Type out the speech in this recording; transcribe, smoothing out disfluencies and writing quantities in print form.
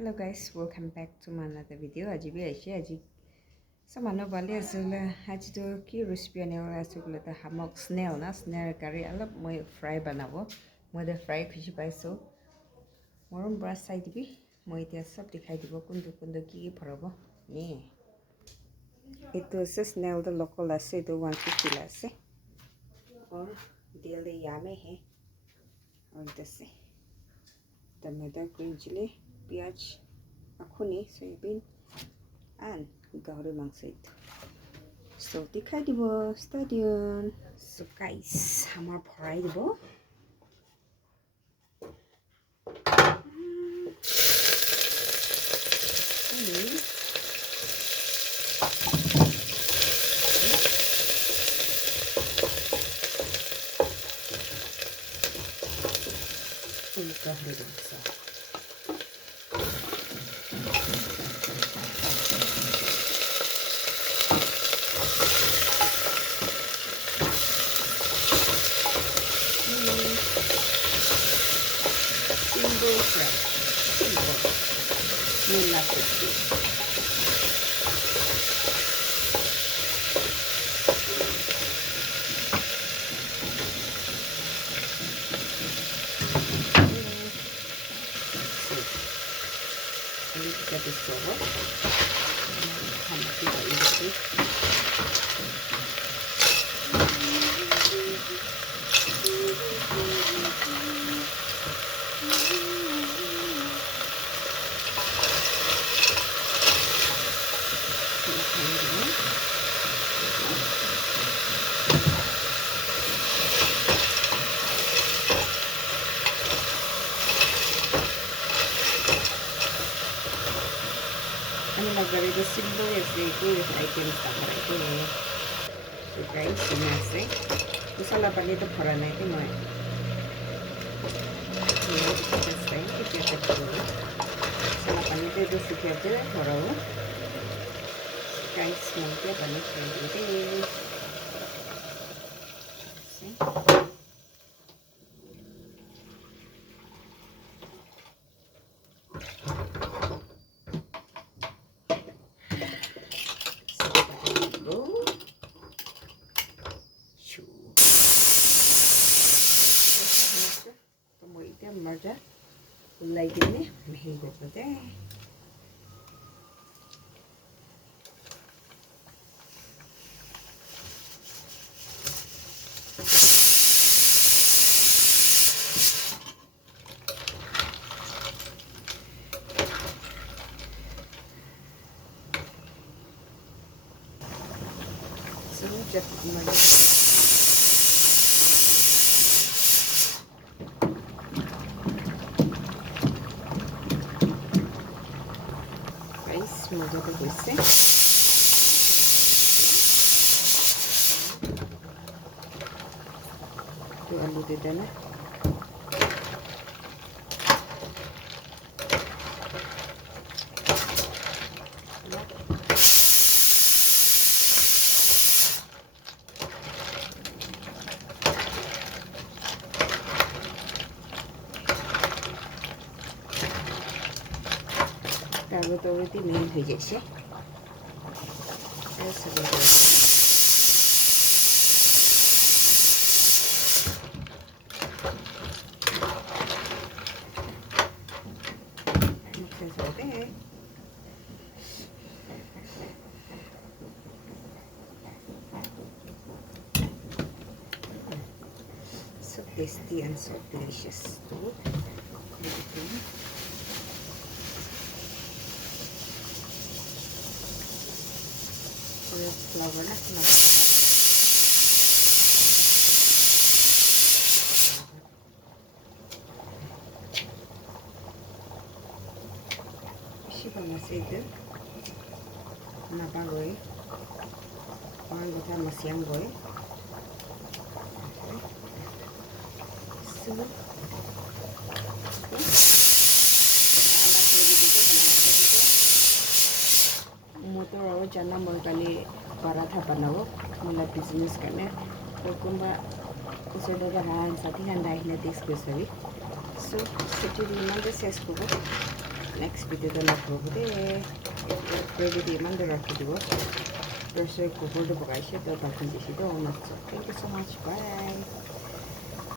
Hello guys, welcome back to my another video. Aji bhi aise aji samano bali asula aji to ki recipe ane wala asula ta hammock snail na snail curry alap moi fry banabo moi de fry khishi paiso moron bra side bi moi tia sab dikhai dibo kundu ki bharabo ni ito se snail the local ase to 150 la ase aur daily yame hai aur dese tomato green chili piyaj akhuni soybean and gauri mangso so dikhai dibo stadium so guys hamar bhorai dibo simple fry simple nila cookie ini kita disorot sama kita ini Ano lagari do simple itu items tamara itu so guys sinase usala pagi to phorana itu moi ini kita sai kita tahu sala pani itu sikhe je phorau guys nanti pani ini merger lagi ni mahal betul. So just মজা তো হইছে তো আলু দিতে না তারপর তো ওইটি মেল হয়ে যাচ্ছে so tasty and so delicious too. Flower na siapa masih itu kenapa gue orang kita masih yang gue so motor और जाना मोरकाली पराठा बनाओ मतलब बिजनेस करने तो कुंबा उसे लोग हाँ साथी हंडा ही नहीं देख सभी सो सिटी में जैसे इसको নেক্সট ভিডিঅ'তে লগ পাব দেই যদি ইমানটো ৰাখি দিব প্ৰেছাৰ কুকাৰটো পকাইছে তো বাকী দিছোঁ তো thank you so' much by